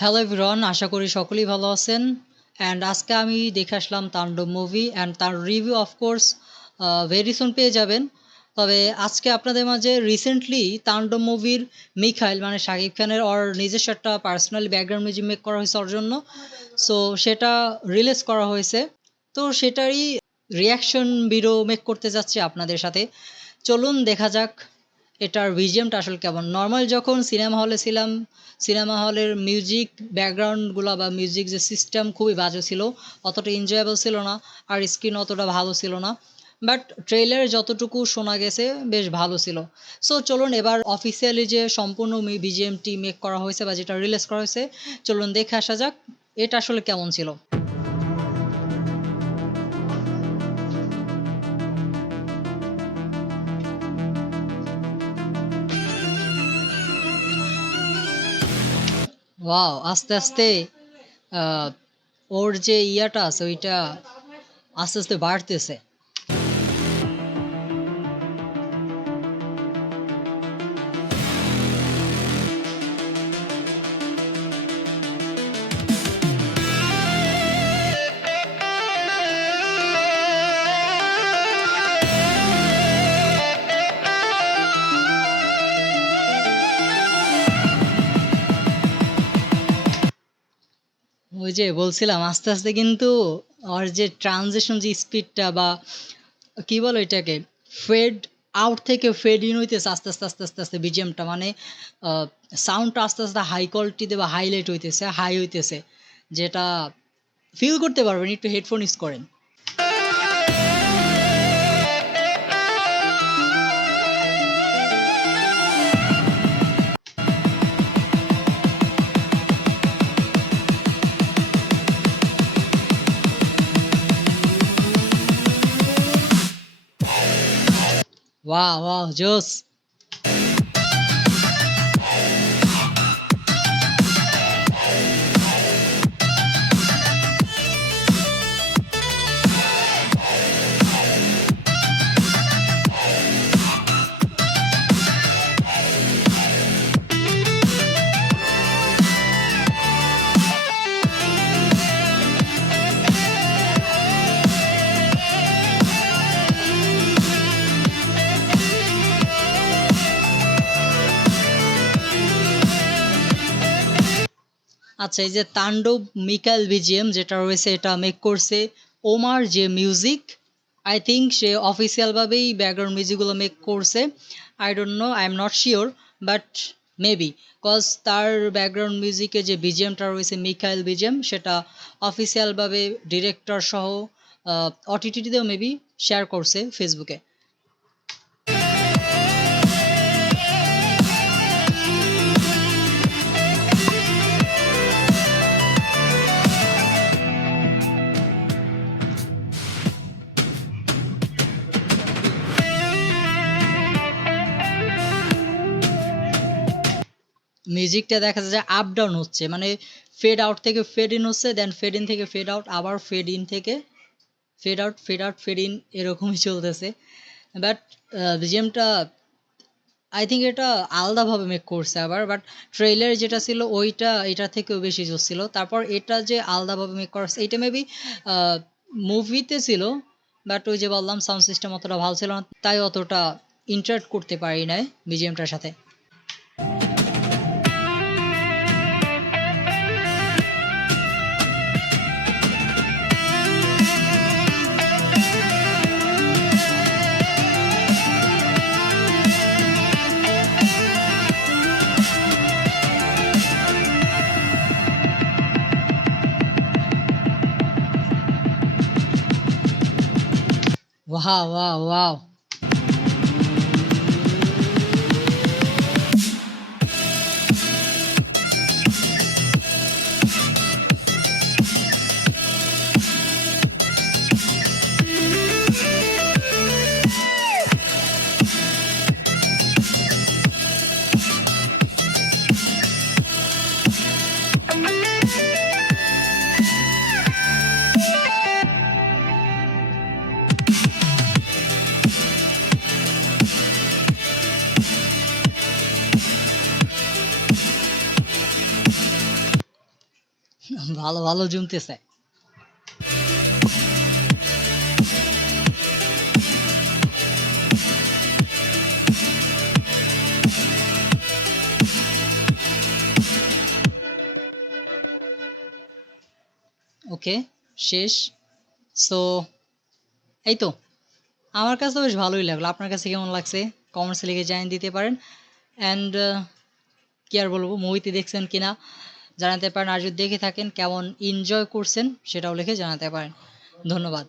Hello everyone, আশা করি সকলেই ভালো আছেন। অ্যান্ড আজকে আমি দেখে আসলাম তাণ্ডব মুভি অ্যান্ড তার রিভিউ অফকোর্স ভেরি সুন পেয়ে যাবেন। তবে আজকে আপনাদের মাঝে রিসেন্টলি তাণ্ডব মুভির মিখাইল মানে শাকিব খানের ওর নিজস্ব একটা পার্সোনালি ব্যাকগ্রাউন্ড মিউজিক মেক করা হয়েছে ওর জন্য। সো সেটা রিলিজ করা হয়েছে। তো সেটারই রিয়াকশন ভিডিও মেক করতে যাচ্ছি আপনাদের সাথে। চলুন দেখা যাক এটার ভিজিএমটা আসলে কেমন। নর্মাল যখন সিনেমা হলে ছিলাম, সিনেমা হলের মিউজিক ব্যাকগ্রাউন্ডগুলো বা মিউজিক যে সিস্টেম খুবই বাজে ছিল, অতটা এনজয়েবল ছিল না, আর স্ক্রিন অতটা ভালো ছিল না। বাট ট্রেলারে যতটুকু শোনা গেছে বেশ ভালো ছিল। সো চলুন এবার অফিসিয়ালি যে সম্পূর্ণ বিজিএমটি মেক করা হয়েছে বা যেটা রিলিজ করা হয়েছে, চলুন দেখে আসা যাক এটা আসলে কেমন ছিল। ওয়াও, আস্তে আস্তে আহ, ওর যে ইয়াটা আছে ওইটা আস্তে আস্তে বাড়তেছে। ওই যে বলছিলাম আস্তে আস্তে কিন্তু ওর যে ট্রানজিশন যে স্পিডটা বা কি বলো এটাকে, ফেড আউট থেকে ফেড ইন হইতেছে আস্তে আস্তে আস্তে আস্তে আস্তে বিজিএমটা মানে সাউন্ডটা আস্তে আস্তে হাই কোয়ালিটিতে বা হাইলাইট হইতেছে, হাই হইতেছে, যেটা ফিল করতে পারবেন একটু হেডফোন ইউজ করেন। ওয়াও ওয়াও জোস। আচ্ছা, এই যে তাণ্ডব মিকাইল বিজিএম যেটা রয়েছে এটা মেক করছে ওমার যে মিউজিক। আই থিঙ্ক সে অফিসিয়াল ভাবেই ব্যাকগ্রাউন্ড মিউজিকগুলো মেক করছে। I don't know, I am not sure, but maybe cause তার ব্যাকগ্রাউন্ড মিউজিকে যে বিজিএমটা রয়েছে মিকাইল বিজিএম সেটা অফিসিয়ালভাবে ডিরেক্টর সহ ওটিটিতেও মেবি শেয়ার করছে ফেসবুকে। মিউজিকটা দেখা যায় যে আপ ডাউন হচ্ছে, মানে ফেড আউট থেকে ফেড ইন হচ্ছে, দেন ফেড ইন থেকে ফেড আউট, আবার ফেড ইন থেকে fade out, fade out, fade in, এরকমই চলতেছে। বাট বিজিএমটা আই থিঙ্ক এটা আলাদাভাবে মেক করছে আবার, বাট ট্রেলার যেটা ছিল ওইটা এটা থেকেও বেশি জোস ছিল। তারপর এটা যে আলাদাভাবে মেক করছে এইটা মেবি মুভিতে ছিল, বাট ওই যে বললাম সাউন্ড সিস্টেম অতটা ভালো ছিল না, তাই অতটা ইন্টারেক্ট করতে পারি নাই বিজিএমটার সাথে। Wow wow wow. ভালো ভালো জমতেছে। ওকে, শেষ। সো এই তো, আমার কাছে তো বেশ ভালোই লাগলো। আপনার কাছে কেমন লাগছে কমেন্টসে লিখে জানিয়ে দিতে পারেন। অ্যান্ড কি আর বলবো, মুভিতে দেখছেন কিনা জানাতে পারেন, আর যদি দেখে থাকেন কেমন এনজয় করছেন সেটাও লিখে জানাতে পারেন। ধন্যবাদ।